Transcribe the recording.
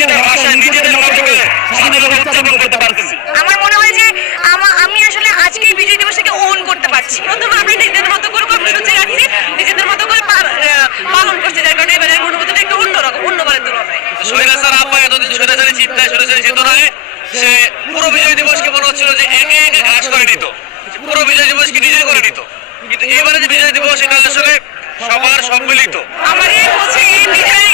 নিজেদের ভাষায় নিজেদের মতো করে স্বাধীনতা উদযাপন করতে পারতেছি। আমার মনে হয় যে আমি আসলে আজকে বিজয় দিবসকে ওন করতে পারছি, অথবা আমরা নিজেদের মতো করে কর্মসূচি রাখছি, নিজেদের মতো করে পালন করছি, যার কারণে এবারের অনুভূতিটা একটু অন্যরকম, অন্যবারের তুলনায়। স্বৈরাচার আপা এতদিন স্বৈরাচারী চিন্তায় স্বৈরাচারী চেতনায় সে পুরো বিজয় দিবসকে মনে হচ্ছিল যে একে একে গ্রাস করে নিত, পুরো বিজয় দিবসকে নিজে করে নিত। কিন্তু এবারে যে বিজয় দিবস এটা আসলে সবার সম্মিলিত। আমাদের হচ্ছে এই বিজয়